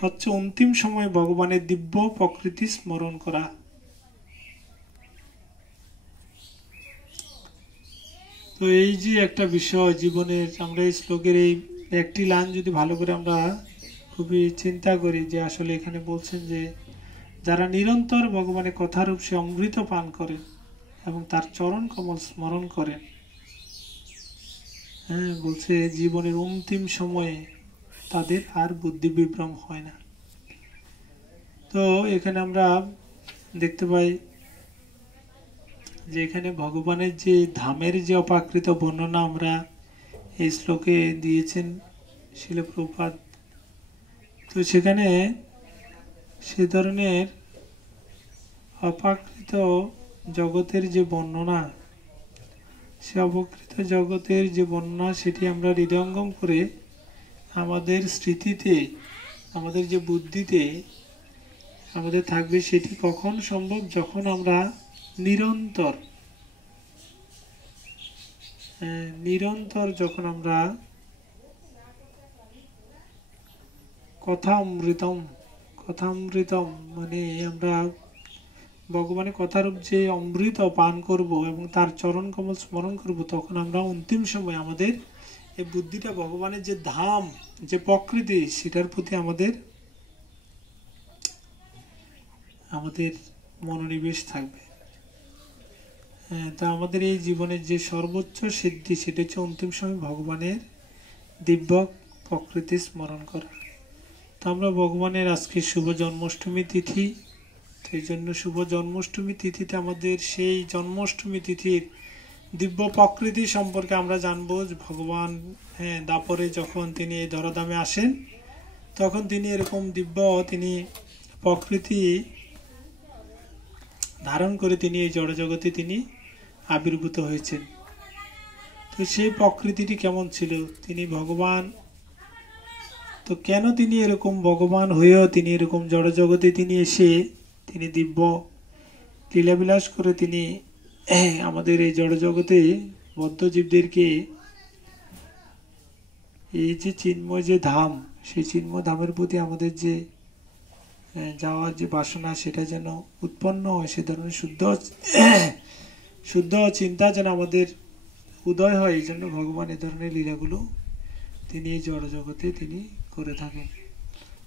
হচ্ছে অন্তিম সময় ভগবানের দিব্য প্রকৃতি স্মরণ করা। তো এই যে একটা বিষয় জীবনের, আমরা এই শ্লোকের এই একটি লাইন যদি ভালো করে আমরা খুবই চিন্তা করি, যে আসলে এখানে বলছেন যে যারা নিরন্তর ভগবানের কথারূপ সে অমৃত পান করেন এবং তার চরণ কমল স্মরণ করেন, হ্যাঁ, বলছে জীবনের অন্তিম সময়ে তাদের আর বুদ্ধি বিভ্রম হয় না। তো এখানে আমরা দেখতে পাই যে এখানে ভগবানের যে ধামের যে অপ্রাকৃত বর্ণনা আমরা এই শ্লোকে দিয়েছেন শিল প্রভুপাদ, তো সেখানে সে ধরনের অপ্রাকৃত জগতের যে বর্ণনা, সে অপ্রাকৃত জগতের যে বর্ণনা সেটি আমরা হৃদয়ঙ্গম করে আমাদের স্মৃতিতে, আমাদের যে বুদ্ধিতে আমাদের থাকবে। সেটি কখন সম্ভব? যখন আমরা নিরন্তর যখন আমরা কথা অমৃতম মানে আমরা ভগবানের কথারূপ যে অমৃত পান করব এবং তার চরণ কমল স্মরণ করব, তখন আমরা অন্তিম সময় আমাদের এই বুদ্ধিটা ভগবানের যে ধাম, যে প্রকৃতি, সেটার প্রতি আমাদের মনোনিবেশ থাকবে। তা আমাদের এই জীবনের যে সর্বোচ্চ সিদ্ধি, সেটা হচ্ছে অন্তিম সময় ভগবানের দিব্য প্রকৃতি স্মরণ করা। তো আমরা ভগবানের আজকে শুভ জন্মাষ্টমী তিথি, সেই জন্য শুভ জন্মাষ্টমী তিথিতে আমাদের সেই জন্মাষ্টমী তিথির দিব্য প্রকৃতি সম্পর্কে আমরা জানবো। ভগবান দাপরে যখন তিনি এই ধরাধামে আসেন, তখন তিনি এরকম দিব্য তিনি প্রকৃতি ধারণ করে তিনি এই জড়জগতে তিনি আবির্ভূত হয়েছেন। তো সেই প্রকৃতিটি কেমন ছিল? তিনি ভগবান, তো কেন তিনি এরকম ভগবান হয়েও তিনি এরকম জড়জগতে তিনি এসে তিনি দিব্য লীলাবিলাস করে তিনি আমাদের এই জড়জগতে বদ্ধজীবদেরকে এই যে চিন্ময় যে ধাম, সেই চিন্ময় ধামের প্রতি আমাদের যে যাওয়ার যে বাসনা, সেটা যেন উৎপন্ন হয়, সে ধরনের শুদ্ধ চিন্তা যেন আমাদের উদয় হয়। এই জন্য ভগবান এ ধরনের লীলাগুলো তিনি এই জড়জগতে তিনি করে থাকেন।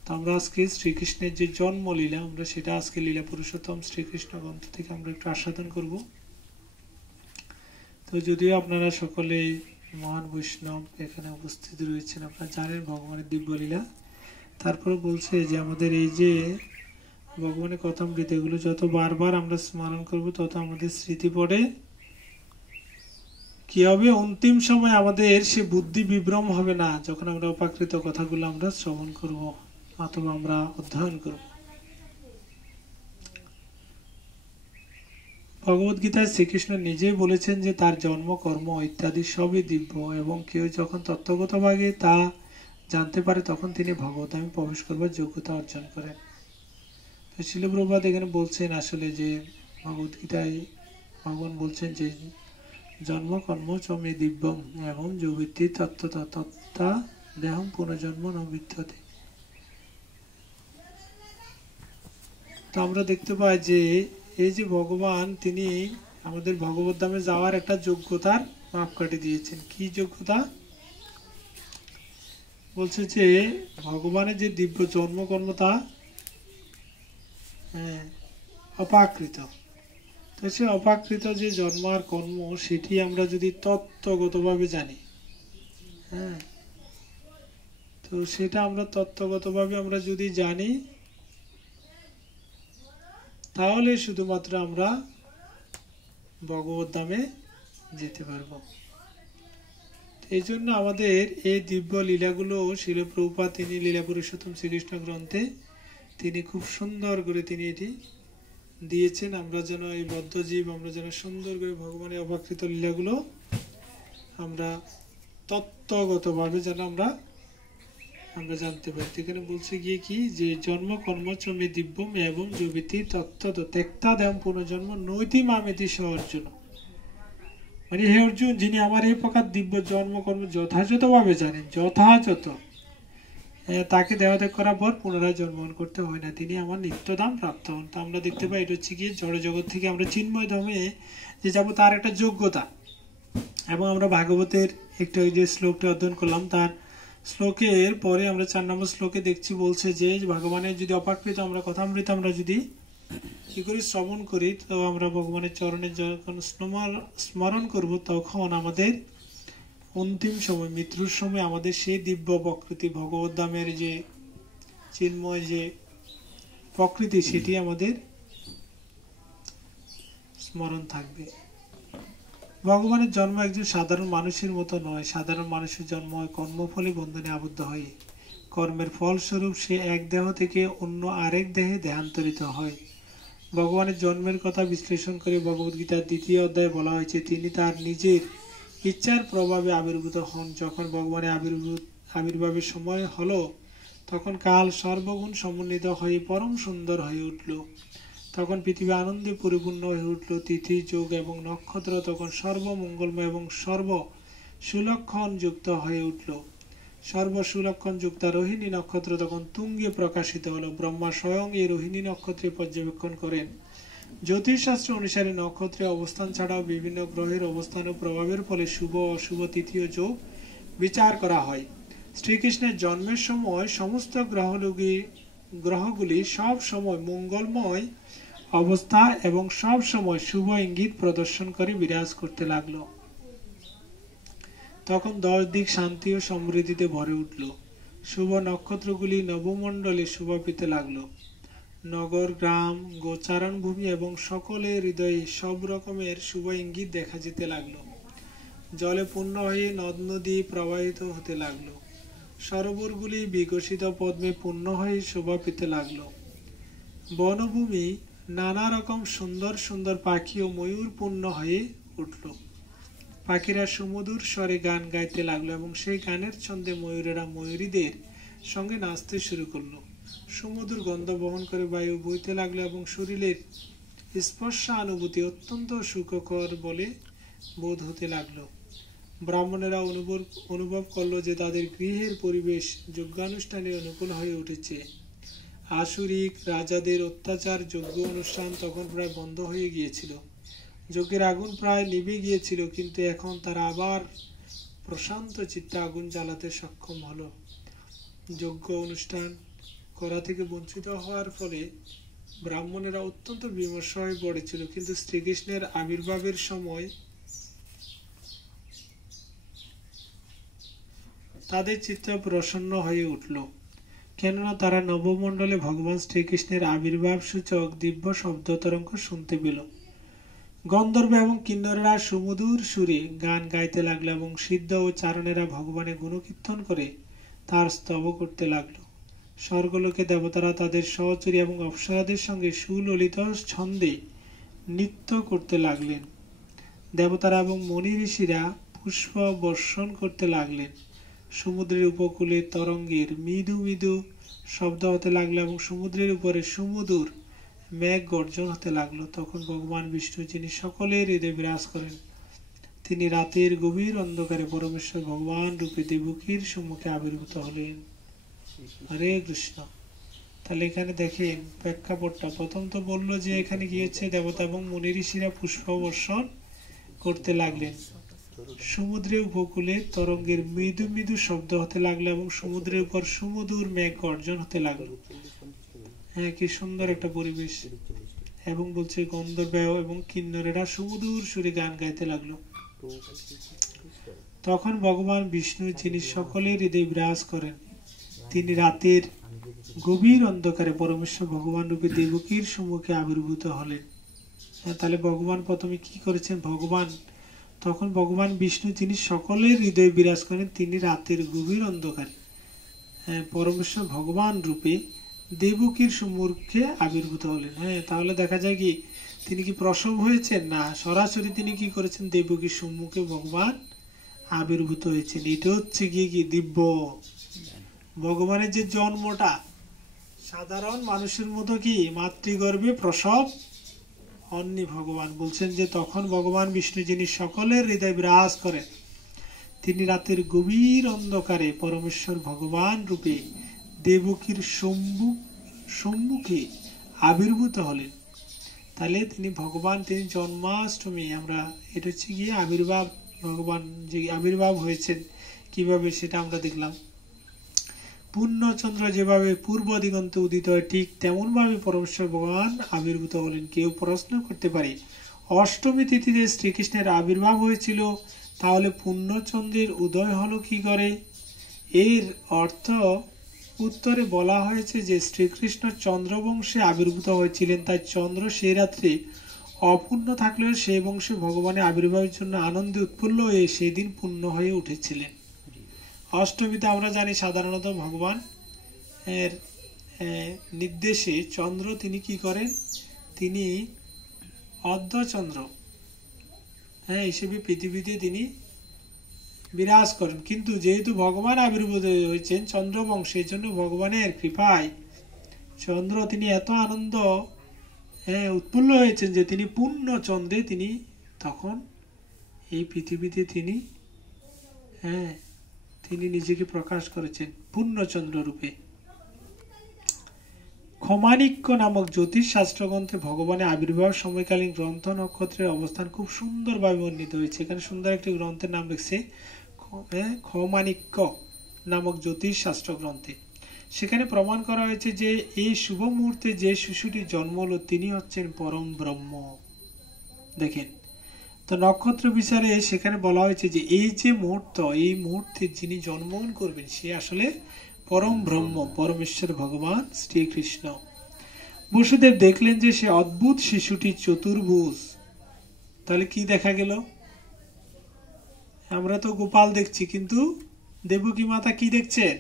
তো আমরা আজকে শ্রীকৃষ্ণের যে জন্ম লীলা, আমরা সেটা আজকে লীলা পুরুষোত্তম শ্রীকৃষ্ণ গ্রন্থ থেকে আমরা একটু আস্বাদন করব। তো যদিও আপনারা সকলে মহান বৈষ্ণব এখানে উপস্থিত রয়েছেন, আপনারা জানেন ভগবানের দিব্য লীলা, তারপরে বলছে যে আমাদের এই যে ভগবানের কথামৃত, এগুলো যত বারবার আমরা স্মরণ করব, তত আমাদের স্মৃতি পড়ে কি হবে? অন্তিম সময় আমাদের সে বুদ্ধি বিভ্রম হবে না, যখন আমরা অপ্রাকৃত কথাগুলো আমরা শ্রবণ করব অথবা আমরা অধ্যয়ন করব। ভগবদ্গীতায় শ্রীকৃষ্ণ নিজেই বলেছেন যে তার জন্ম, কর্ম ইত্যাদি সবই দিব্য, এবং কেউ যখন তত্ত্বগতভাবে তা জানতে পারে, তখন তিনি ভগবদ্ধামে প্রবেশ করবার যোগ্যতা অর্জন করেন। তো শিল প্রভুপাদ এখানে বলছেন আসলে যে ভগবদ্গীতায় ভগবান বলছেন যে জন্ম কর্ম চ মে দিব্যম এবং যোগিত্তি তত্ত্বা দেহম পুনর্জন্ম ন বিদ্যতে। তো আমরা দেখতে পাই যে এই যে ভগবান তিনি আমাদের ভগবদ্ধামে যাওয়ার একটা যোগ্যতার মাপকাঠি দিয়েছেন। কি যোগ্যতা? বলছে যে ভগবানের যে দিব্য জন্মকর্ম তা অপ্রাকৃত। তো সে অপ্রাকৃত যে জন্ম আর কর্ম, সেটি আমরা যদি তত্ত্বগতভাবে জানি, তো সেটা আমরা তত্ত্বগতভাবে আমরা যদি জানি, তাহলে শুধুমাত্র আমরা ভগবদ্ধামে যেতে পারবো। এই জন্য আমাদের এই দিব্য লীলাগুলো শিল প্রভুপাদ তিনি লীলা পুরুষোত্তম শ্রীকৃষ্ণ গ্রন্থে তিনি খুব সুন্দর করে তিনি এটি দিয়েছেন। আমরা যেন এই বদ্ধজীব, আমরা যেন সুন্দর করে ভগবানের অপ্রাকৃত লীলাগুলো আমরা তত্ত্বগতভাবে যেন আমরা জানতে পারি। এখানে বলছে গিয়ে কি যে জন্ম কর্ম চমে দিব্যম এবং যোগিতি তত্ত্ব ত্যক্তা দেম পুনর্জন্ম নৈতি মামেতি স অর্জুন। মানে হে অর্জুন, যিনি আমার এই প্রকার দিব্য জন্ম কর্ম যথাযথভাবে জানেন, যথাযথ তাকে দেহত্যাগ করার পর পুনরায় জন্মগ্রহণ করতে হয় না, তিনি আমার নিত্যধাম প্রাপ্ত হন। তো আমরা দেখতে পাই এটা হচ্ছে গিয়ে জড় জগৎ থেকে আমরা চিন্ময় ধামে যে যাবো তার একটা যোগ্যতা। এবং আমরা ভাগবতের একটা ওই যে শ্লোকটি অধ্যয়ন করলাম, তার শ্লোকের পরে আমরা 4 নম্বর শ্লোকে দেখছি বলছে যে ভগবানের যদি অপাকৃত আমরা কথামৃত আমরা যদি কি করি শ্রবণ করি, তো আমরা ভগবানের চরণে যখন স্মরণ করব তখন আমাদের অন্তিম সময় মৃত্যুর সময় আমাদের সেই দিব্য প্রকৃতি ভগবত ধামের যে চিন্ময় যে প্রকৃতি সেটি আমাদের স্মরণ থাকবে। ভগবানের জন্ম একজন সাধারণ মানুষের মতো নয়। সাধারণ মানুষের জন্ম হয় কর্মফলে বন্ধনে আবদ্ধ হয়ে। কর্মের ফলস্বরূপ সে এক দেহ থেকে অন্য আরেক দেহে দেহান্তরিত হয়। ভগবানের জন্মের কথা বিশ্লেষণ করে ভগবদ্গীতার 2য় অধ্যায়ে বলা হয়েছে তিনি তার নিজের ইচ্ছার প্রভাবে আবির্ভূত হন। যখন ভগবানের আবির্ভাবের সময় হলো তখন কাল সর্বগুণ সমন্বিত হয়ে পরম সুন্দর হয়ে উঠল। তখন পৃথিবী আনন্দে পরিপূর্ণ হয়ে উঠল। তিথি যোগ এবং নক্ষত্র তখন সর্বমঙ্গলময় এবং সর্ব সুলক্ষণ যুক্ত হয়ে উঠল। সর্ব সুলক্ষণ যুক্ত রোহিণী নক্ষত্র তখন তুঙ্গে প্রকাশিত হলো। ব্রহ্মা স্বয়ং এই রোহিণী নক্ষত্রে পর্যবেক্ষণ করেন। জ্যোতিষশাস্ত্র অনুসারে নক্ষত্রের অবস্থান ছাড়াও বিভিন্ন গ্রহের অবস্থান ও প্রভাবের ফলে শুভ অশুভ তিথি ও যোগ বিচার করা হয়। শ্রীকৃষ্ণের জন্মের সময় সমস্ত গ্রহগুলি সব সময় মঙ্গলময় অবস্থা এবং সব সময় শুভ ইঙ্গিত প্রদর্শন করে বিরাজ করতে লাগলো। তখন 10 দিক শান্তি ও সমৃদ্ধিতে ভরে উঠল। শুভ নক্ষত্রগুলি নবমণ্ডলে শোভা পেতে লাগলো। নগর, গ্রাম, গোচারণ ভূমি এবং সকলের হৃদয়ে সব রকমের শুভ ইঙ্গিত দেখা যেতে লাগলো। জলে পূর্ণ হয়ে নদ নদী প্রবাহিত হতে লাগলো। সরোবরগুলি বিকশিত পদ্মে পূর্ণ হয়ে শোভা পেতে লাগলো। বনভূমি নানা রকম সুন্দর সুন্দর পাখি ও ময়ূর পূর্ণ হয়ে উঠল। পাখিরা সুমধুর স্বরে গান গাইতে লাগলো এবং সেই গানের ছন্দে ময়ূরেরা ময়ূরীদের সঙ্গে নাচতে শুরু করলো। সুমধুর গন্ধ বহন করে বায়ু বইতে লাগলো এবং শরীরের স্পর্শানুভূতি অত্যন্ত সুখকর বলে বোধ হতে লাগলো। ব্রাহ্মণেরা অনুভব করলো যে তাদের গৃহের পরিবেশ যজ্ঞানুষ্ঠানে অনুকূল হয়ে উঠেছে। আসুরিক রাজাদের অত্যাচার যজ্ঞ অনুষ্ঠান তখন প্রায় বন্ধ হয়ে গিয়েছিল। যজ্ঞের আগুন প্রায় নিভে গিয়েছিল, কিন্তু এখন তারা আবার প্রশান্ত চিত্তে আগুন জ্বালাতে সক্ষম হলো। যজ্ঞ অনুষ্ঠান করা থেকে বঞ্চিত হওয়ার ফলে ব্রাহ্মণেরা অত্যন্ত বিমর্ষ হয়ে পড়েছিল, কিন্তু শ্রীকৃষ্ণের আবির্ভাবের সময় তাদের চিত্ত প্রসন্ন হয়ে উঠল, কেননা তারা নবমণ্ডলে ভগবান শ্রীকৃষ্ণের আবির্ভাব সূচক দিব্য শব্দ তরঙ্গ শুনতে পেল। গন্ধর্ব এবং কিন্নরেরা সুমধুর সুরে গান গাইতে লাগলো এবং সিদ্ধ ও চারণেরা ভগবানের গুণকীর্তন করে তার স্তব করতে লাগলো। স্বর্গলোকে দেবতারা তাদের সহচরী এবং অপ্সরাদের সঙ্গে সুললিত ছন্দে নৃত্য করতে লাগলেন। দেবতারা এবং মনি ঋষিরা পুষ্প বর্ষণ করতে লাগলেন। সমুদ্রের উপকূলে তরঙ্গের মৃদু মৃদু শব্দ হতে লাগলো এবং সমুদ্রের উপরে সুমধুর মেঘ গর্জন হতে লাগলো। তখন ভগবান বিষ্ণু, যিনি সকলের হৃদয়ে বিরাজ করেন, তিনি রাতের গভীর অন্ধকারে পরমেশ্বর ভগবান রূপে দেবকীর সম্মুখে আবির্ভূত হলেন। হরে কৃষ্ণ। তাহলে এখানে দেখেন প্রেক্ষাপটটা। প্রথম তো বললো যে এখানে গিয়েছে দেবতা এবং মুনি ঋষিরা পুষ্প বর্ষণ করতে লাগলেন। সমুদ্রের উপকূলে তরঙ্গের মৃদু মৃদু শব্দ হতে লাগলো এবং সমুদ্রের উপর সুমধুর মেঘ গর্জন হতে লাগলো। হ্যাঁ, কি সুন্দর একটা পরিবেশ। এবং বলছে গন্ধর্ব এবং কিন্নরেরা সুমধুর সুরে গান গাইতে লাগলো। তখন ভগবান বিষ্ণু, যিনি সকলের হৃদয়ে বিরাজ করেন, তিনি রাতের গভীর অন্ধকারে পরমেশ্বর ভগবান রূপে দেবকীর সম্মুখে আবির্ভূত হলেন। তাহলে ভগবান প্রথমে কি করেছেন? তখন ভগবান বিষ্ণু, যিনি সকলের হৃদয়ে বিরাজ করেন, তিনি রাতের গভীর অন্ধকারে পরমেশ্বর ভগবান রূপে দেবকীর সম্মুখে আবির্ভূত হলেন। হ্যাঁ, তাহলে দেখা যায় কি তিনি কি প্রসব হয়েছেন? না, সরাসরি তিনি কি করেছেন? দেবকীর সম্মুখে ভগবান আবির্ভূত হয়েছেন। এটা হচ্ছে কি দিব্য। ভগবানের যে জন্মটা সাধারণ মানুষের মতো কি মাতৃগর্ভে প্রসব হননি। ভগবান বলছেন যে তখন ভগবান বিষ্ণু, যিনি সকলের হৃদয়ে বিরাজ করেন, তিনি রাতের গভীর অন্ধকারে পরমেশ্বর ভগবান রূপে দেবকীর সম্মুখে আবির্ভূত হলেন। তাহলে তিনি ভগবান, তিনি জন্মাষ্টমী, আমরা এটা হচ্ছে গিয়ে আবির্ভাব, ভগবান যে আবির্ভাব হয়েছেন কিভাবে সেটা আমরা দেখলাম। পূর্ণচন্দ্র যেভাবে পূর্ব দিগন্তে উদিত হয়, ঠিক তেমন ভাবে পরমেশ্বর ভগবান আবির্ভূত হলেন। কেউ প্রশ্ন করতে পারে, অষ্টমী তিথিতে শ্রীকৃষ্ণের আবির্ভাব হয়েছিল, তাহলে পূর্ণচন্দ্রের উদয় হলো কি করে? এর অর্থ উত্তরে বলা হয়েছে যে শ্রীকৃষ্ণ চন্দ্রবংশে আবির্ভূত হয়েছিলেন, তাই চন্দ্র সেই রাত্রে অপূর্ণ থাকলেও সেই বংশে ভগবানের আবির্ভাবের জন্য আনন্দে উৎফুল্ল হয়ে সেই দিন পূর্ণ হয়ে উঠেছিলেন। অষ্টমীতে আমরা জানি সাধারণত ভগবান এর নির্দেশে চন্দ্র তিনি কি করেন, তিনি অর্ধচন্দ্র হিসেবে পৃথিবীতে তিনি বিরাজ করেন। কিন্তু যেহেতু ভগবান আবির্ভূত হয়েছেন চন্দ্রবংশে, এই জন্য ভগবানের কৃপায় চন্দ্র তিনি এত আনন্দ উৎফুল্ল হয়েছেন যে তিনি পূর্ণ চন্দ্রে তিনি তখন এই পৃথিবীতে তিনি তিনি নিজেকে প্রকাশ করেছেন পূর্ণচন্দ্র রূপে। ক্ষমানিক্য নামক জ্যোতিষ শাস্ত্রগ্রন্থে ভগবানের আবির্ভাব সময়কালীন গ্রন্থ নক্ষত্রের অবস্থান খুব সুন্দরভাবে বর্ণিত হয়েছে। এখানে সুন্দর একটি গ্রন্থের নাম লিখছে ক্ষমানিক্য নামক জ্যোতিষ শাস্ত্র গ্রন্থে। সেখানে প্রমাণ করা হয়েছে যে এই শুভ মুহূর্তে যে শিশুটি জন্ম হলো তিনি হচ্ছেন পরম ব্রহ্ম। দেখেন তো নক্ষত্র বিচারে সেখানে বলা হয়েছে যে এই যে মুহূর্ত, এই মুহূর্তে যিনি জন্মগ্রহণ করবেন সে আসলে পরম ব্রহ্ম, পরমেশ্বর ভগবান শ্রীকৃষ্ণ। বসুদেব দেখলেন যে সে অদ্ভুত শিশুটি চতুর্ভুজ। তাহলে কি দেখা গেল? আমরা তো গোপাল দেখছি, কিন্তু দেবকী মাতা কি দেখছেন?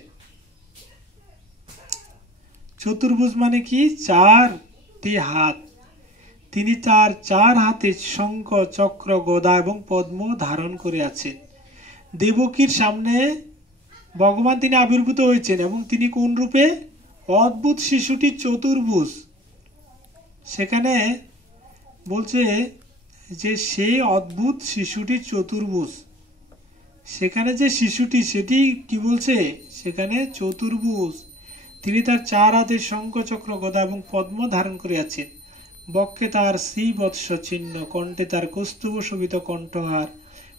চতুর্ভুজ মানে কি? চারটি হাত। তিনি তার চার হাতে শঙ্খ, চক্র, গদা এবং পদ্ম ধারণ করে আছেন। দেবকীর সামনে ভগবান তিনি আবির্ভূত হয়েছেন এবং তিনি কোন রূপে? অদ্ভুত শিশুটি চতুর্ভুজ। সেখানে বলছে যে সেই অদ্ভুত শিশুটি চতুর্ভুজ। সেখানে যে শিশুটি সেটি কি বলছে? সেখানে চতুর্ভুজ। তিনি তার চার হাতে শঙ্খ, চক্র, গদা এবং পদ্ম ধারণ করে আছেন। বক্ষে তার শ্রীবৎস চিহ্ন, কণ্ঠে তার কৌস্তুভ শোভিত কণ্ঠহার,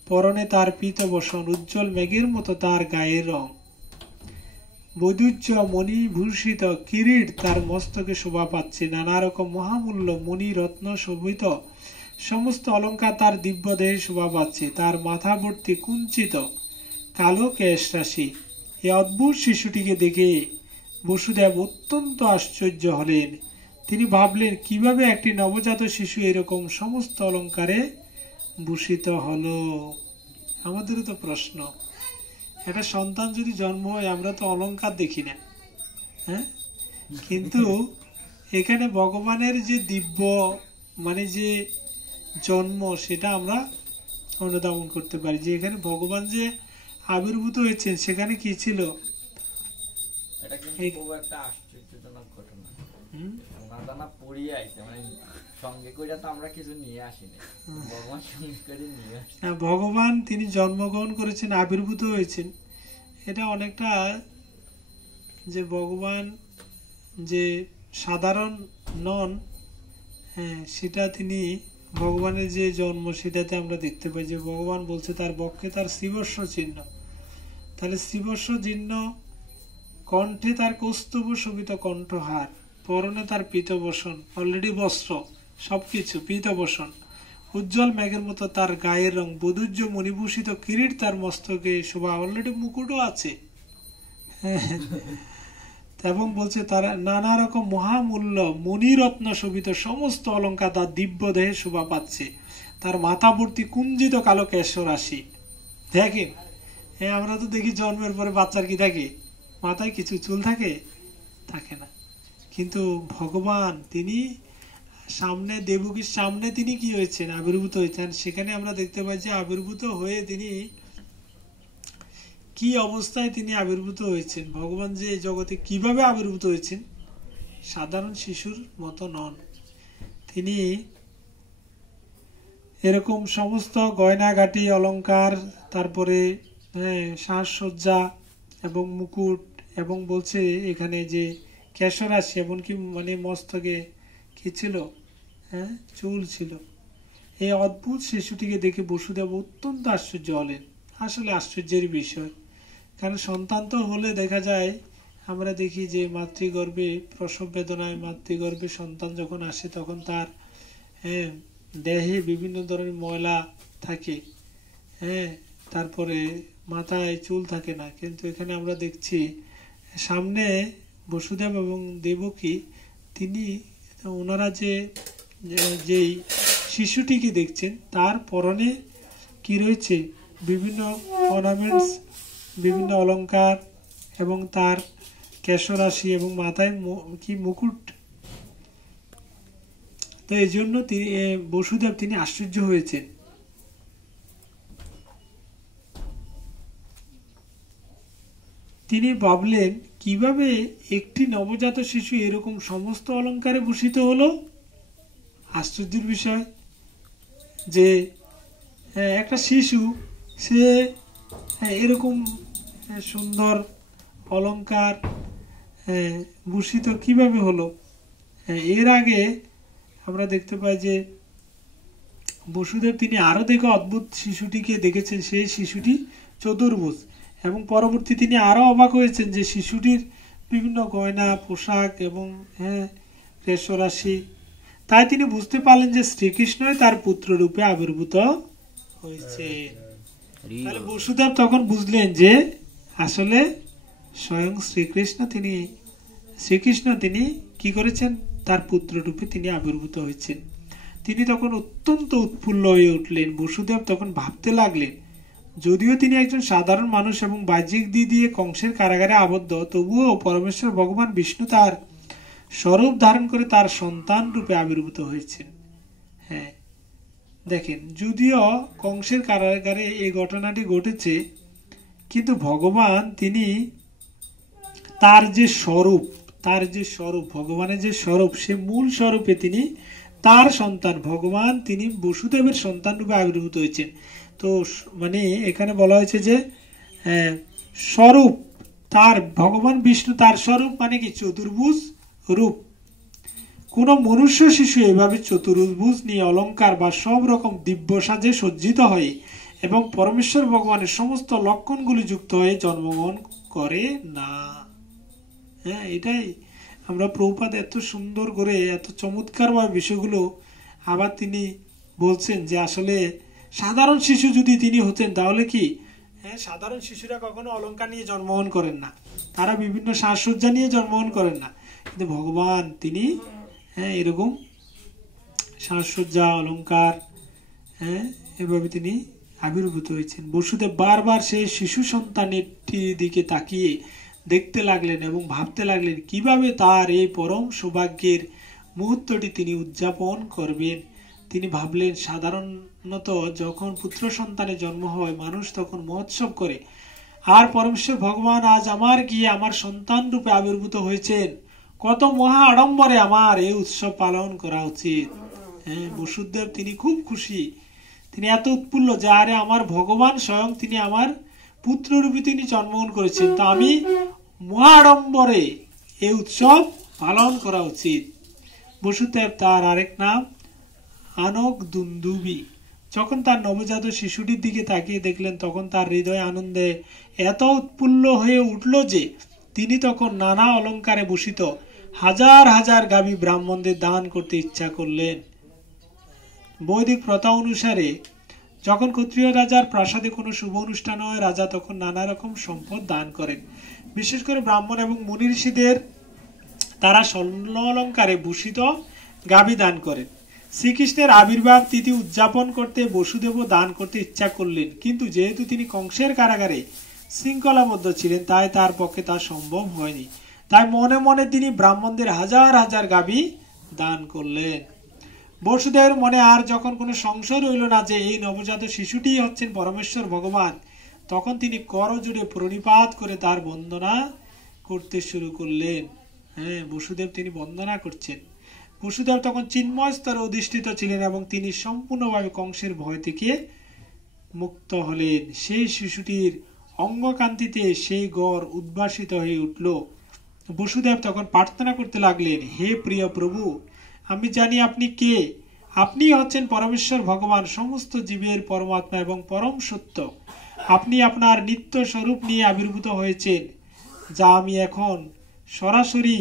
পরনে তার পীতবসন, উজ্জ্বল মেঘের মতো তার গায়ের রং, বৈদুর্য মণিভূষিত কিরীট তার মস্তকে শোভা পাচ্ছে, নানা রকম মহামূল্য মণি রত্ন শোভিত সমস্ত অলঙ্কার তার দিব্য দেহে শোভা পাচ্ছে। তার মাথা ভর্তি কুঞ্চিত কালো কেশ রাশি। এই অদ্ভুত শিশুটিকে দেখে বসুদেব অত্যন্ত আশ্চর্য হলেন। তিনি ভাবলেন কিভাবে একটি নবজাত শিশু এরকম সমস্ত অলঙ্কারে ভূষিত হলো। আমাদেরও তো প্রশ্ন, একটা সন্তান যদি জন্ম হয় আমরা তো অলঙ্কার দেখি না, কিন্তু এখানে ভগবানের যে দিব্য মানে যে জন্ম সেটা আমরা অনুধাবন করতে পারি, যে এখানে ভগবান যে আবির্ভূত হয়েছেন সেখানে কি ছিল? এটা কিন্তু খুব একটা আশ্চর্যজনক ঘটনা। আমরা পড়িয়ে আইছে, মানে সঙ্গে কইরা তো আমরা কিছু নিয়ে আসিনি, ভগবান সঙ্গে করে নিয়ে আসছে। ভগবান তিনি জন্মগ্রহণ করেছেন, আবির্ভূত হয়েছেন। এটা অনেকটা যে ভগবান যে সাধারণ নন, সেটা তিনি ভগবানের যে জন্ম সেটাতে আমরা দেখতে পাই যে ভগবান বলছে তার বক্ষে তার শ্রীবর্ষ চিহ্ন। তাহলে শ্রীবর্ষ চিহ্ন, কণ্ঠে তার কৌস্তুভ শোভিত কণ্ঠহার, পরনে তার পীতবসন, অলরেডি বস্ত্র সবকিছু পীতবসন, উজ্জ্বল মেঘের মতো তার গায়ের রং, বৈদুর্য মণিভূষিত কিরীট তার মস্তকে শোভা, অলরেডি মুকুটও আছে। এবং বলছে তার নানা রকম মহামূল্য মণিরত্ন শোভিত সমস্ত অলঙ্কার তার দিব্য দেহে শোভা পাচ্ছে। তার মাথা ভর্তি কুঞ্জিত কালো কেশ রাশি। দেখেন আমরা তো দেখি জন্মের পরে বাচ্চার কি থাকে? মাথায় কিছু চুল থাকে? থাকে না। কিন্তু ভগবান তিনি সামনে দেবকীর সামনে তিনি কি হয়েছেন? আবির্ভূত হয়েছেন। সেখানে আমরা দেখতে পাই যে আবির্ভূত হয়ে তিনি কি অবস্থায় তিনি আবির্ভূত হয়েছেন। ভগবান যে জগতে কিভাবে আবির্ভূত হয়েছেন, সাধারণ শিশুর মতো নন। তিনি এরকম সমস্ত গয়নাগাটি অলঙ্কার, তারপরে সাজসজ্জা এবং মুকুট এবং বলছে এখানে যে কেশরাশি এমনকি মানে মস্তকে কি ছিল, হ্যাঁ চুল ছিল। এই অদ্ভুত শিশুটিকে দেখে বসুদেব অত্যন্ত আশ্চর্য হলেন। আসলে আশ্চর্যের বিষয়, কারণ সন্তান তো হলে দেখা যায়, আমরা দেখি যে মাতৃগর্ভে প্রসব বেদনায় মাতৃগর্ভে সন্তান যখন আসে তখন তার দেহে বিভিন্ন ধরনের ময়লা থাকে, তারপরে মাথায় চুল থাকে না। কিন্তু এখানে আমরা দেখছি সামনে বসুদেব এবং দেবকী তিনি ওনারা যেই শিশুটিকে দেখছেন তার পরনে কি রয়েছে, বিভিন্ন অর্নামেন্টস, বিভিন্ন অলংকার এবং তার কেশরাশি এবং মাথায় কি মুকুট। তো এই জন্য বসুদেব তিনি আশ্চর্য হয়েছেন। তিনি ভাবলেন কিভাবে একটি নবজাত শিশু এরকম সমস্ত অলংকারে ভূষিত হলো। আশ্চর্যের বিষয় যে একটা শিশু সে এরকম সুন্দর অলংকার ভূষিত কিভাবে হলো। এর আগে আমরা দেখতে পাই যে বসুদেব তিনি আরো দেখে অদ্ভুত শিশুটিকে দেখেছেন, সেই শিশুটি চতুর্ভুজ, এবং পরবর্তী তিনি আরো অবাক হয়েছেন যে শিশুটির বিভিন্ন গয়না পোশাক এবং কেশরাশি। তাই তিনি বুঝতে পারলেন যে শ্রীকৃষ্ণই তার পুত্র রূপে আবির্ভূত হয়েছে। তাহলে বসুদেব তখন বুঝলেন যে আসলে স্বয়ং শ্রীকৃষ্ণ তিনি কি করেছেন, তার পুত্র রূপে তিনি আবির্ভূত হয়েছেন। তিনি তখন অত্যন্ত উৎফুল্ল হয়ে উঠলেন। বসুদেব তখন ভাবতে লাগলেন, যদিও তিনি একজন সাধারণ মানুষ এবং বাহ্যিক দিক দিয়ে কংসের কারাগারে আবদ্ধ, তবুও পরমেশ্বর ভগবান বিষ্ণু তার স্বরূপ ধারণ করে তার সন্তান রূপে আবির্ভূত হয়েছেন। হ্যাঁ দেখেন, যদিও কংসের কারাগারে এই ঘটনাটি ঘটেছে, কিন্তু ভগবান তিনি তার যে স্বরূপ ভগবানের যে স্বরূপ, সে মূল স্বরূপে তিনি তার সন্তান ভগবান তিনি বসুদেবের সন্তান রূপে আবির্ভূত হয়েছেন। তো মানে এখানে বলা হয়েছে যে স্বরূপ তার ভগবান বিষ্ণু তার স্বরূপ মানে কি চতুর্ভুজ রূপ। কোন মনুষ্য শিশু এভাবে চতুর্ভুজ নিয়ে অলংকার বা সব রকম দিব্য সাজে সজ্জিত হয় এবং পরমেশ্বর ভগবানের সমস্ত লক্ষণগুলি যুক্ত হয়ে জন্মগ্রহণ করে না। হ্যাঁ, এটাই আমরা প্রভুপাদ এত সুন্দর করে এত চমৎকার ভাবে বিষয়গুলো আবার তিনি বলছেন যে আসলে সাধারণ শিশু যদি তিনি হতেন তাহলে কি, সাধারণ শিশুরা কখনো অলংকার নিয়ে জন্মগ্রহণ করেন না, তারা বিভিন্ন সাজসজ্জা নিয়ে জন্মগ্রহণ করেন না, কিন্তু ভগবান তিনি এরকম সাজসজ্জা অলংকার এভাবে তিনি আবির্ভূত হয়েছেন। বসুদেব বারবার সেই শিশু সন্তানটির দিকে তাকিয়ে দেখতে লাগলেন এবং ভাবতে লাগলেন কিভাবে তার এই পরম সৌভাগ্যের মুহূর্তটি তিনি উদযাপন করবেন। তিনি ভাবলেন, সাধারণত যখন পুত্র সন্তানের জন্ম হয় মানুষ তখন মহোৎসব করে, আর পরমেশ্বর ভগবান আজ আমার গিয়ে আমার সন্তান রূপে আবির্ভূত হয়েছেন, কত মহা আড়ম্বরে আমার এই উৎসব পালন করা উচিত। বসুদেব তিনি খুব খুশি, তিনি এত উৎফুল্ল যে আরে আমার ভগবান স্বয়ং তিনি আমার পুত্র রূপে তিনি জন্মগ্রহণ করেছেন, তা আমি মহা আড়ম্বরে এই উৎসব পালন করা উচিত। বসুদেব তার আরেক নাম আনক দুন্দুবি। যখন তার নবজাত শিশুটির দিকে তাকিয়ে দেখলেন তখন তার হৃদয় আনন্দে এত উৎফুল্ল হয়ে উঠল যে তিনি তখন নানা অলংকারে ভূষিত হাজার হাজার গাভী ব্রাহ্মণদের দান করতে ইচ্ছা করলেন। বৈদিক প্রথা অনুসারে যখন ক্ষত্রিয় রাজার প্রাসাদে কোনো শুভ অনুষ্ঠান হয় রাজা তখন নানা রকম সম্পদ দান করেন, বিশেষ করে ব্রাহ্মণ এবং মুনি ঋষিদের তারা স্বর্ণ অলংকারে ভূষিত গাভী দান করেন। শ্রীকৃষ্ণের আবির্ভাব তিথি উদযাপন করতে বসুদেবও দান করতে ইচ্ছা করলেন, কিন্তু যেহেতু তিনি কংসের কারাগারে শৃঙ্খলাবদ্ধ ছিলেন তাই তার পক্ষে তা সম্ভব হয়নি। তাই মনে মনে তিনি ব্রাহ্মণদের হাজার হাজার গাভী দান করলেন। বসুদেবের মনে আর যখন কোনো সংশয় রইল না যে এই নবজাত শিশুটি হচ্ছেন পরমেশ্বর ভগবান, তখন তিনি করজোড়ে প্রণিপাত করে তার বন্দনা করতে শুরু করলেন। বসুদেব তিনি বন্দনা করছেন। বসুদেব তখন চিন্ময় স্তরে অধিষ্ঠিত ছিলেন এবং তিনি সম্পূর্ণভাবে কংসের ভয় থেকে মুক্ত হলেন। সেই শিশুটির অঙ্গকান্তিতে সেই গড় উদ্ভাসিত হয়ে উঠল। বসুদেব তখন প্রার্থনা করতে লাগলেন, হে প্রিয় প্রভু, আমি জানি আপনি কে। আপনি হচ্ছেন পরমেশ্বর ভগবান, সমস্ত জীবের পরমাত্মা এবং পরম সত্য। আপনি আপনার নিত্য স্বরূপ নিয়ে আবির্ভূত হয়েছেন, যা আমি এখন সরাসরি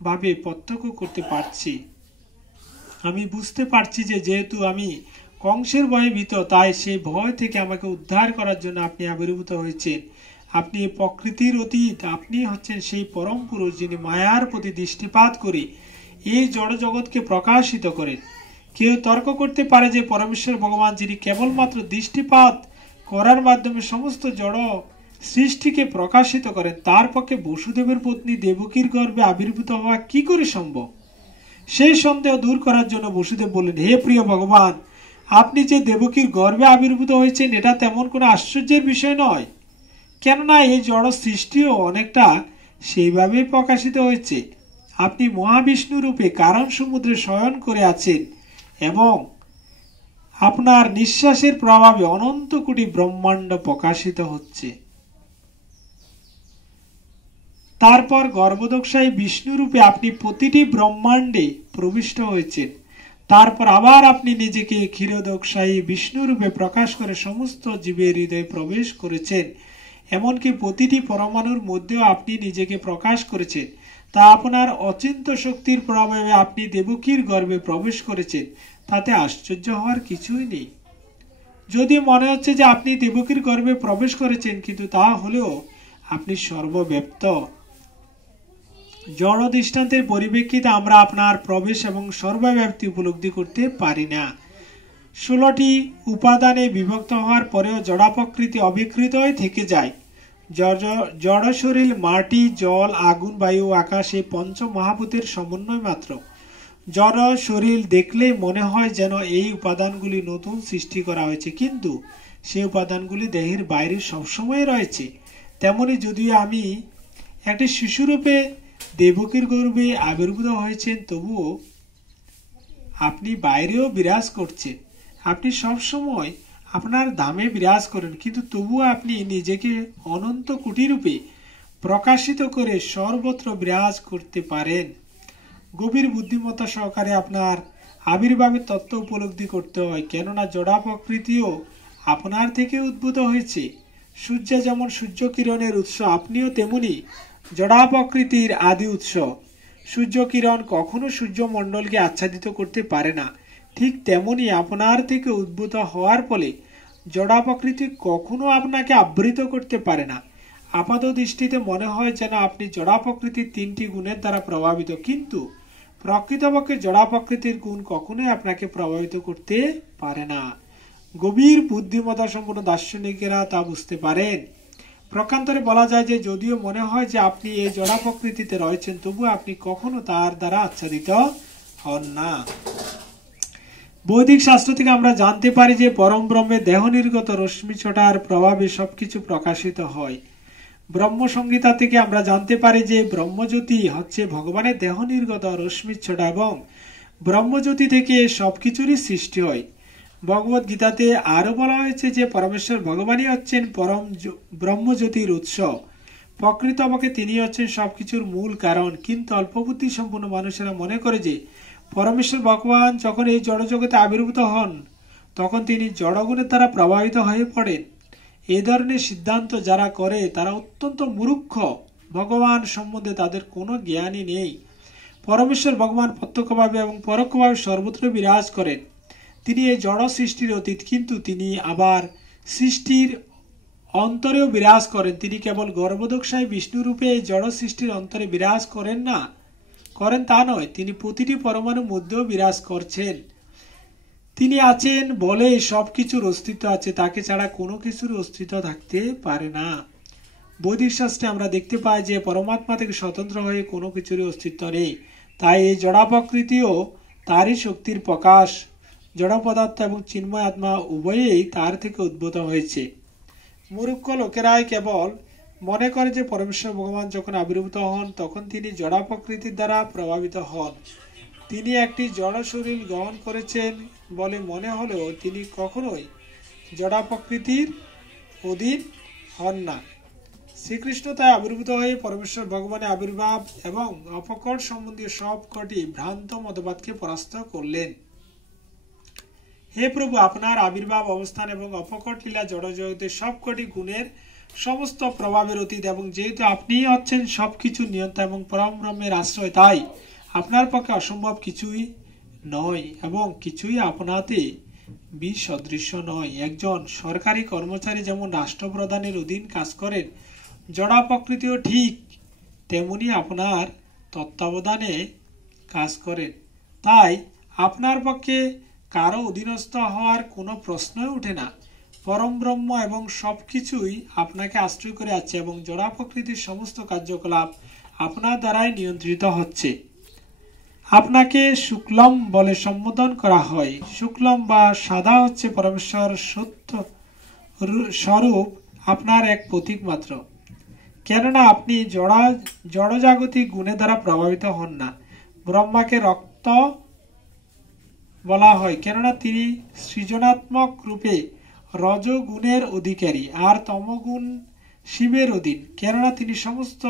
ভাবে প্রত্যক্ষ করতে পারছি। আমি বুঝতে পারছি যে যেহেতু আমি কংসের ভয়ে ভীত, তাই সেই ভয় থেকে আমাকে উদ্ধার করার জন্য আপনি আবির্ভূত হয়েছেন। আপনি প্রকৃতির অতীত, আপনি হচ্ছেন সেই পরম পুরুষ যিনি মায়ার প্রতি দৃষ্টিপাত করে এই জড় জগৎকে প্রকাশিত করেন। কেউ তর্ক করতে পারে যে পরমেশ্বর ভগবান যিনি কেবলমাত্র দৃষ্টিপাত করার মাধ্যমে সমস্ত জড় সৃষ্টিকে প্রকাশিত করেন, তার পক্ষে বসুদেবের পত্নী দেবকীর গর্ভে আবির্ভূত হওয়া কি করে সম্ভব? সেই সন্দেহ দূর করার জন্য বসুদেব বললেন, হে প্রিয় ভগবান, আপনি যে দেবকীর গর্ভে আবির্ভূত হয়েছেন এটা তেমন কোনো আশ্চর্যের বিষয় নয়, কেননা এই জড় সৃষ্টিও অনেকটা সেইভাবেই প্রকাশিত হয়েছে। আপনি মহাবিষ্ণু রূপে কারণ সমুদ্রে শয়ন করে আছেন এবং আপনার নিঃশ্বাসের প্রভাবে অনন্ত কোটি ব্রহ্মাণ্ড প্রকাশিত হচ্ছে। তারপর গর্ভদোষায় বিষ্ণু রূপে আপনি প্রতিটি ব্রহ্মাণ্ডে প্রবিষ্ট হয়েছেন। তারপর আবার আপনি নিজেকে ক্ষীরোদোষায়ী বিষ্ণু রূপে প্রকাশ করে সমস্ত জীবের হৃদয়ে প্রবেশ করেছেন। এমনকি প্রতিটি পরমাণুর মধ্যেও আপনি নিজেকে প্রকাশ করেছেন। তা আপনার অচিন্ত শক্তির প্রভাবে আপনি দেবকীর গর্ভে প্রবেশ করেছেন, তাতে আশ্চর্য হওয়ার কিছুই নেই। যদি মনে হচ্ছে যে আপনি দেবকীর গর্ভে প্রবেশ করেছেন, কিন্তু তা হলেও আপনি সর্বব্যাপ্ত। জড় দৃষ্টান্তের পরিপ্রেক্ষিতে আমরা আপনার প্রবেশ এবং সর্বব্যাপ্তি উপলব্ধি করতে পারি না। 16টি উপাদানে বিভক্ত হওয়ার পরেও জড় প্রকৃতি অবিকৃত হয়ে থেকে যায়। জড় শরীর মাটি, জল, আগুন, বায়ু, আকাশ এই পঞ্চ মহাভূতের সমন্বয় মাত্র। জড় শরীর দেখলেই মনে হয় যেন এই উপাদানগুলি নতুন সৃষ্টি করা হয়েছে, কিন্তু সেই উপাদানগুলি দেহের বাইরে সবসময় রয়েছে। তেমনি যদিও আমি একটি শিশুরূপে দেবকীর গর্ভে আবির্ভূত হয়েছেন, তবুও আপনি বাইরেও বিরাজ করছেন। আপনি সবসময় আপনার ধামে বিরাজ করেন, কিন্তু তবুও আপনি নিজেকে অনন্ত কোটি রূপে প্রকাশিত করে সর্বত্র বিরাজ করতে পারেন। গভীর বুদ্ধিমত্তা সহকারে আপনার আবির্ভাবের তত্ত্ব উপলব্ধি করতে হয়, কেননা জড়া প্রকৃতিও আপনার থেকে উদ্ভূত হয়েছে। সূর্য যেমন সূর্য কিরণের উৎস, আপনিও তেমনি জড়া প্রকৃতির আদি উৎস। সূর্য কিরণ কখনো সূর্যমণ্ডলকে আচ্ছাদিত করতে পারে না, ঠিক তেমনি আপনার থেকে উদ্ভূত হওয়ার ফলে জড়া প্রকৃতি কখনো আপনাকে আবৃত করতে পারে না। আপাত দৃষ্টিতে মনে হয় যেন আপনি জড়া প্রকৃতির 3টি গুণের দ্বারা প্রভাবিত, কিন্তু প্রকৃতপক্ষে জড়া প্রকৃতির গুণ কখনোই আপনাকে প্রভাবিত করতে পারে না। গভীর বুদ্ধিমত্তা সম্পন্ন দার্শনিকেরা তা বুঝতে পারেন। প্রকান্তরে বলা যায় যে যদিও মনে হয় যে আপনি এই জড়া প্রকৃতিতে রয়েছেন, তবু আপনি কখনো তার দ্বারা আচ্ছাদিত হন না। বৈদিক শাস্ত্র থেকে আমরা জানতে পারি যে পরম ব্রহ্মের দেহ নির্গত রশ্মি ছটার প্রভাবে সবকিছু প্রকাশিত হয়। ব্রহ্ম সংহিতা থেকে আমরা জানতে পারি যে ব্রহ্মজ্যোতি হচ্ছে ভগবানের দেহ নির্গত রশ্মি ছটা এবং ব্রহ্মজ্যোতি থেকে সবকিছুরই সৃষ্টি হয়। ভগবত গীতাতে আরো বলা হয়েছে যে পরমেশ্বর ভগবানই হচ্ছেন পরম ব্রহ্মজ্যোতির উৎস। প্রকৃতপক্ষে তিনি হচ্ছেন সবকিছুর মূল কারণ, কিন্তু অল্পবুদ্ধি সম্পন্ন মানুষেরা মনে করে যে পরমেশ্বর ভগবান যখন এই জড়জগতে আবির্ভূত হন, তখন তিনি জড়গুণের দ্বারা প্রভাবিত হয়ে পড়েন। এই ধরনের সিদ্ধান্ত যারা করে তারা অত্যন্ত মূর্খ। ভগবান সম্বন্ধে তাদের কোনো জ্ঞানই নেই। পরমেশ্বর ভগবান প্রত্যক্ষভাবে এবং পরোক্ষভাবে সর্বত্র বিরাজ করেন। তিনি এই জড় সৃষ্টির অতীত, কিন্তু তিনি আবার সৃষ্টির অন্তরেও বিরাজ করেন। তিনি কেবল গর্ভদোষায় বিষ্ণু রূপে এই জড় সৃষ্টির অন্তরে বিরাজ করেন তা নয়, তিনি প্রতিটি পরমাণুর মধ্যেও বিরাজ করছেন। তিনি আছেন বলে সবকিছুর অস্তিত্ব আছে, তাকে ছাড়া কোনো কিছুর অস্তিত্ব থাকতে পারে না। বৈদিক শাস্ত্রে আমরা দেখতে পাই যে পরমাত্মা থেকে স্বতন্ত্র হয়ে কোনো কিছুরই অস্তিত্ব নেই। তাই এই জড়া প্রকৃতিও তারই শক্তির প্রকাশ। জড় পদার্থ এবং চিন্ময় আত্মা উভয়েই তার থেকে উদ্ভূত হয়েছে। মূর্খ লোকেরাই কেবল মনে করে যে পরমেশ্বর ভগবান যখন আবির্ভূত হন তখন তিনি জড়া প্রকৃতির দ্বারা প্রভাবিত হন। তিনি একটি জড় শরীর গ্রহণ করেছেন বলে মনে হলেও তিনি কখনোই জড়া প্রকৃতির অধীন হন না। শ্রীকৃষ্ণ তাই আবির্ভূত হয়ে পরমেশ্বর ভগবানের আবির্ভাব এবং অপকট সম্বন্ধীয় সবকটি ভ্রান্ত মতবাদকে পরাস্ত করলেন। হে প্রভু, আপনার আবির্ভাব, অবস্থান এবং অপকট লীলা জড়জগতের সবকটি গুণের সমস্ত প্রভাবের অতীত, এবং যেহেতু আপনি হচ্ছেন সবকিছু নিয়ন্তা এবং পরম ব্রহ্মের আশ্রয়, তাই আপনার পক্ষে অসম্ভব কিছুই নয় এবং কিছুই আপনাতে বিসদৃশ্য নয়। একজন সরকারি কর্মচারী যেমন রাষ্ট্রপ্রধানের অধীন কাজ করেন, জড়া প্রকৃতিও ঠিক তেমনি আপনার তত্ত্বাবধানে কাজ করেন। তাই আপনার পক্ষে কারো অধীনস্থ হওয়ার কোনো প্রশ্নই ওঠে না। পরম ব্রহ্ম এবং সবকিছুই আপনাকে আশ্রয় করে আছে এবং জড়া প্রকৃতির সমস্ত কার্যকলাপ আপনার দ্বারাই নিয়ন্ত্রিত হচ্ছে। আপনাকে শুক্লম বলে সম্বোধন করা হয়। শুক্লম বা সাদা হচ্ছে পরমেশ্বর সত্য স্বরূপ আপনার এক প্রতীক মাত্র, কেননা আপনি জড়জাগতিক গুণের দ্বারা প্রভাবিত হন না। ব্রহ্মাকে রক্ত বলা হয় কেননা তিনি সৃজনাত্মক রূপে রজগুণের অধিকারী, আর তমগুণ শিবের অধীন কেননা তিনি সমস্ত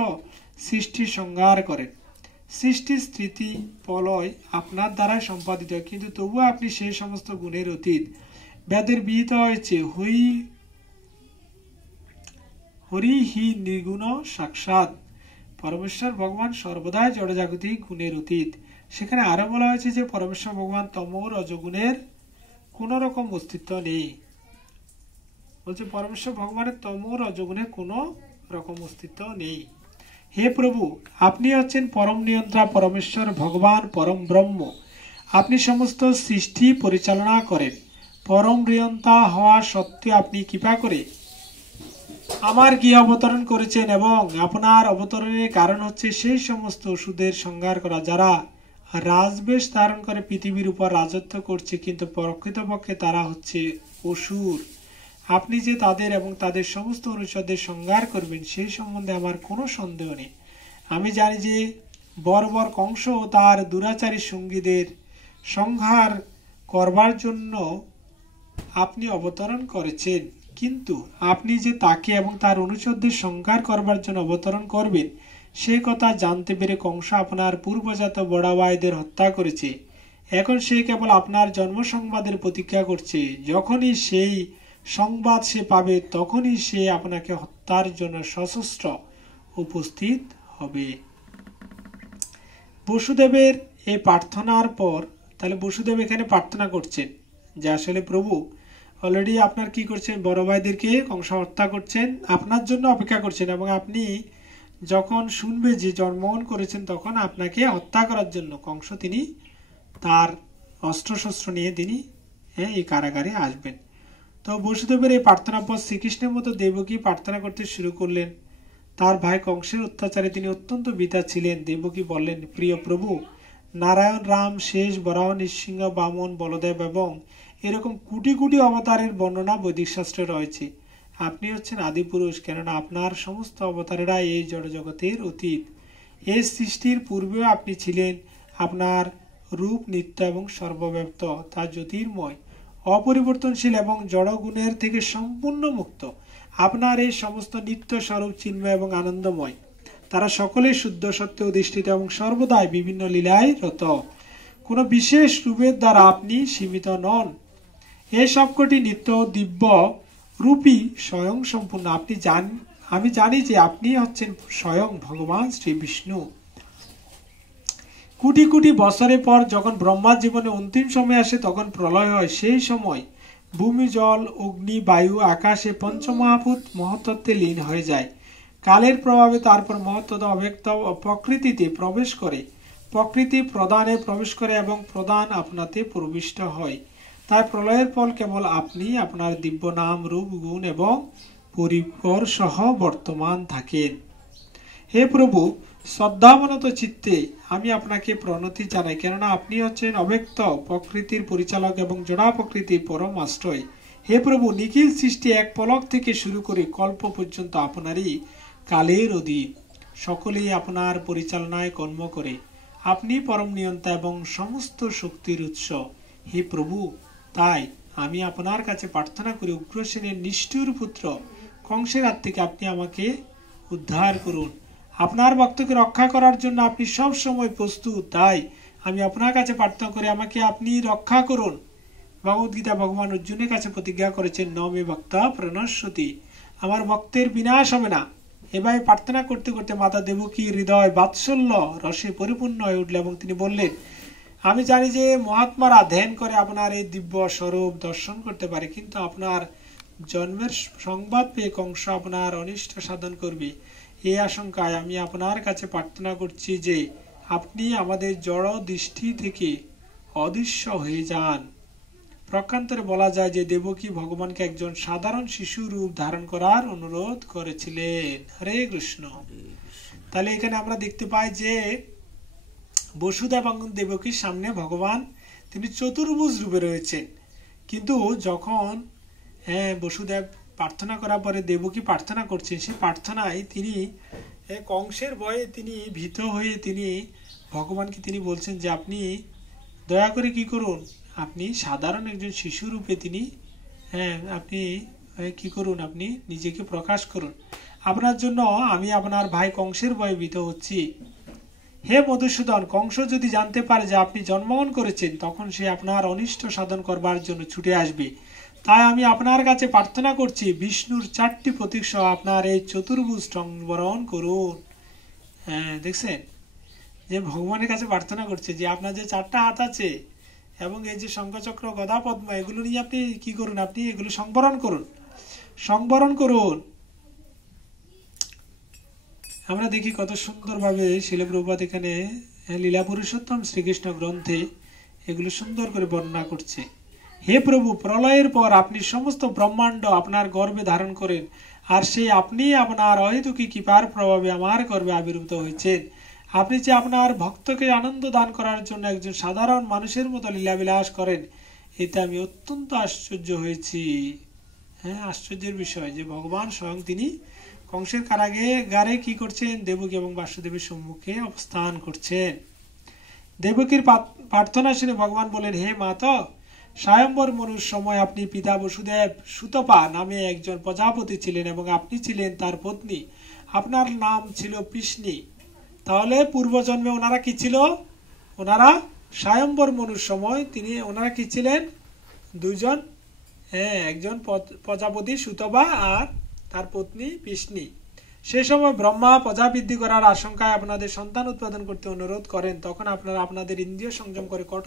সৃষ্টি সংহার করেন। সৃষ্টি, স্থিতি, প্রলয় আপনার দ্বারাই সম্পাদিত হয়, কিন্তু তবুও আপনি সেই সমস্ত গুণের অতীত। বেদের বিহিত হয়েছে হরি হি নির্গুণ সাক্ষাৎ। পরমেশ্বর ভগবান সর্বদাই জড়জাগতিক গুণের অতীত। সেখানে আরো বলা হয়েছে যে পরমেশ্বর ভগবান তম রজগুণের কোন রকম অস্তিত্ব নেই। বলছে পরমেশ্বর ভগবানের তম রজগুণের কোন রকম অস্তিত্ব নেই। হে প্রভু, আপনি হচ্ছেন পরম নিয়ন্ত্রা, পরমেশ্বর ভগবান, পরম ব্রহ্ম। আপনি সমস্ত সৃষ্টি পরিচালনা করেন। পরম নিয়ন্ত্রা হওয়া সত্ত্বেও আপনি কৃপা করে আমার গৃহে অবতরণ করেছেন, এবং আপনার অবতরণের কারণ হচ্ছে সেই সমস্ত অসুরদের সংহার করা যারা রাজবেশ ধারণ করে পৃথিবীর উপর রাজত্ব করছে, কিন্তু প্রকৃতপক্ষে তারা হচ্ছে অসুর। আপনি যে তাদের এবং তাদের সমস্ত অনুচরদের সংহার করবেন সেই সম্বন্ধে আমার কোনো সন্দেহ নেই। আমি জানি যে বর্বর কংস ও তার দুরাচারী সঙ্গীদের সংহার করবার জন্য আপনি অবতরণ করেছেন, কিন্তু আপনি যে তাকে এবং তার অনুচরদের সংহার করবার জন্য অবতরণ করবেন সে কথা জানতে পেরে কংস আপনার পূর্বজাত বড় ভাইদের হত্যা করেছে। এখন সে কেবল আপনার জন্ম সংবাদের প্রতীক্ষা করছে। যখনই সেই সংবাদ সে পাবে তখনই সে আপনাকে হত্যার জন্য সশস্ত্র উপস্থিত হবে। বসুদেবের এই প্রার্থনার পর তাহলে বসুদেব এখানে প্রার্থনা করছেন যে আসলে প্রভু অলরেডি আপনার কি করছেন, বড় ভাইদেরকে কংস হত্যা করছেন, আপনার জন্য অপেক্ষা করছেন, এবং আপনি যখন শুনবে যে জন্মগ্রহণ করেছেন তখন আপনাকে হত্যা করার জন্য কংস তিনি তার অস্ত্রশস্ত্র নিয়ে তিনি এই কারাগারে আসবেন। তো বসুদেবের এই প্রার্থনার পর শ্রীকৃষ্ণের মতো দেবকী প্রার্থনা করতে শুরু করলেন। তার ভাই কংসের অত্যাচারে তিনি অত্যন্ত বিতা ছিলেন। দেবকী বললেন, প্রিয় প্রভু, নারায়ণ, রাম, শেষ, বরাহ, নৃসিংহ, বামন, বলদেব এবং এরকম কোটি কোটি অবতারের বর্ণনা বৈদিক শাস্ত্রে রয়েছে। আপনি হচ্ছেন আদি পুরুষ, কেননা আপনার সমস্ত অবতারেরা এই জড়জগতের অতীত। এই সৃষ্টির পূর্বেও আপনি ছিলেন। আপনার রূপ নিত্য এবং সর্বব্যাপ্ত, তা জ্যোতির্ময়, অপরিবর্তনশীল এবং জড়গুণের থেকে সম্পূর্ণ মুক্ত। আপনার এই সমস্ত নিত্য স্বরূপ চিন্ময় এবং আনন্দময়। তারা সকলে শুদ্ধ সত্যে অধিষ্ঠিত এবং সর্বদাই বিভিন্ন লীলায় রত। কোনো বিশেষ রূপের দ্বারা আপনি সীমিত নন। এই সবকটি নিত্য দিব্য রূপী স্বয়ং সম্পূর্ণ। আমি জানি যে আপনি হচ্ছেন স্বয়ং ভগবান শ্রী বিষ্ণু। কোটি কোটি বছরের পর যখন ব্রহ্মার জীবনে অন্তিম সময় আসে তখন প্রলয় হয়। সেই সময় ভূমি, জল, অগ্নি, বায়ু, আকাশে পঞ্চমহাভূত মহত্তত্ত্বে লীন হয়ে যায়। কালের প্রভাবে তারপর মহত্তত্ত্ব অব্যক্ত প্রকৃতিতে প্রবেশ করে, প্রকৃতি প্রদানে প্রবেশ করে এবং প্রদান আপনাতে প্রবিষ্ট হয়। তাই প্রলয়ের ফল কেবল আপনি আপনার দিব্য নাম, রূপ, গুণ এবং পরিকর সহ বর্তমান থাকেন। হে প্রভু, শ্রদ্ধাবনত চিত্তে আমি আপনাকে প্রণতি জানাই, কেননা আপনি হচ্ছেন অব্যক্ত প্রকৃতির পরিচালক এবং জড়া প্রকৃতির পরম আশ্রয়। হে প্রভু, নিখিল সৃষ্টি এক পলক থেকে শুরু করে কল্প পর্যন্ত আপনারই কালের অধীন। সকলেই আপনার পরিচালনায় কর্ম করে। আপনি পরম নিয়ন্তা এবং সমস্ত শক্তির উৎস। হে প্রভু, তাই আমি আপনার কাছে প্রার্থনা করি উগ্রসেনের নিষ্ঠুর পুত্র কংসের হাত থেকে আপনি আমাকে উদ্ধার করুন। আপনার ভক্তকে রক্ষা করার জন্য আপনি সব সময় প্রস্তুত, তাই আমি আপনার কাছে প্রার্থনা করি আমাকে আপনি রক্ষা করুন। ভগবদ্গীতা ভগবান অর্জুনের কাছে প্রতিজ্ঞা করেছেন, ন মে ভক্তা প্রণশ্যতি, আমার ভক্তের বিনাশ হবে না। এভাবে প্রার্থনা করতে করতে মাতা দেবকী হৃদয় বাৎসল্য রসে পরিপূর্ণ হয়ে উঠল এবং তিনি বললেন, আমি জানি যে মহাত্মারা ধ্যান করে আপনার এই দিব্য স্বরূপ দর্শন করতে পারে, কিন্তু আপনার জন্মের সংবাদ পেয়ে কংস আপনার অনিষ্ট সাধন করবে। এই আশঙ্কায় আমি আপনার কাছে প্রার্থনা করছি যে আপনি আমাদের জড় দৃষ্টি থেকে অদৃশ্য হয়ে যান। প্রকান্তরে বলা যায় যে দেবকী ভগবানকে একজন সাধারণ শিশু রূপ ধারণ করার অনুরোধ করেছিলেন। হরে কৃষ্ণ। তাহলে এখানে আমরা দেখতে পাই যে বসুদেব এবং দেবকীর সামনে ভগবান তিনি চতুর্ভুজ রূপে রয়েছেন, কিন্তু যখন বসুদেব প্রার্থনা করার পরে দেবকী প্রার্থনা করছেন, সেই প্রার্থনায় তিনি কংসের ভয়ে তিনি ভীত হয়ে তিনি ভগবানকে তিনি বলছেন যে আপনি দয়া করে কি করুন, আপনি সাধারণ একজন শিশু রূপে তিনি আপনি কি করুন, আপনি নিজেকে প্রকাশ করুন। আপনার জন্য আমি আপনার ভাই কংসের ভয়ে ভীত হচ্ছি। হে মধুসূদন, কংস যদি জানতে পারে যে আপনি জন্মগ্রহণ করেছেন, তখন সে আপনার অনিষ্ট সাধন করবার জন্য ছুটে আসবে। তাই আমি আপনার কাছে প্রার্থনা করছি, বিষ্ণুর 4টি প্রতীক সহ আপনার এই চতুর্ভুজ সংবরণ করুন। দেখছেন যে ভগবানের কাছে প্রার্থনা করছে যে আপনার যে 4টা হাত আছে এবং এই যে শঙ্খচক্র গদা পদ্ম, এগুলো নিয়ে আপনি কি করুন, আপনি এগুলো সংবরণ করুন, সংবরণ করুন। আমরা দেখি কত সুন্দরভাবে শিল প্রভুপাদ এখানে লীলা পুরুষোত্তম শ্রীকৃষ্ণ গ্রন্থে এগুলো সুন্দর করে বর্ণনা করছে। হে প্রভু, প্রলয়ের পর আপনি সমস্ত ব্রহ্মাণ্ড আপনার গর্ভে ধারণ করেন, আর সেই আপনি আপনার অহেতুকী কৃপার প্রভাবে আমার গর্ভে আবির্ভূত হয়েছেন। আপনি যে আপনার ভক্তকে আনন্দ দান করার জন্য একজন সাধারণ মানুষের মতো লীলাবিলাস করেন, এতে আমি অত্যন্ত আশ্চর্য হয়েছি। আশ্চর্যের বিষয় যে ভগবান স্বয়ং তিনি কংসের কারাগারে কি করছেন, দেবকী এবং বাসুদেবের সম্মুখে অবস্থান করছেন। দেবকীর প্রার্থনা শুনে ভগবান বলেন, হে মাতা, স্বয়ম্বর মনুর সময় আপনি পিতা বসুদেব সুতপা নামে একজন প্রজাপতি ছিলেন এবং আপনি ছিলেন তার পত্নী। আপনার নাম ছিল পিসনি। তাহলে পূর্বজন্মে ওনারা কি ছিল, ওনারা স্বয়ম্বর মনুর সময় ওনারা কি ছিলেন, দুইজন, একজন প্রজাপতি সুতপা আর তার পত্নী পিসনি। সে সময় ব্রহ্মা প্রজা বৃদ্ধি করার আশঙ্কায় আপনাদের সন্তান উৎপাদন করতে অনুরোধ করেন। তখন আপনারা আপনাদের ইন্দ্রিয় সংযম করে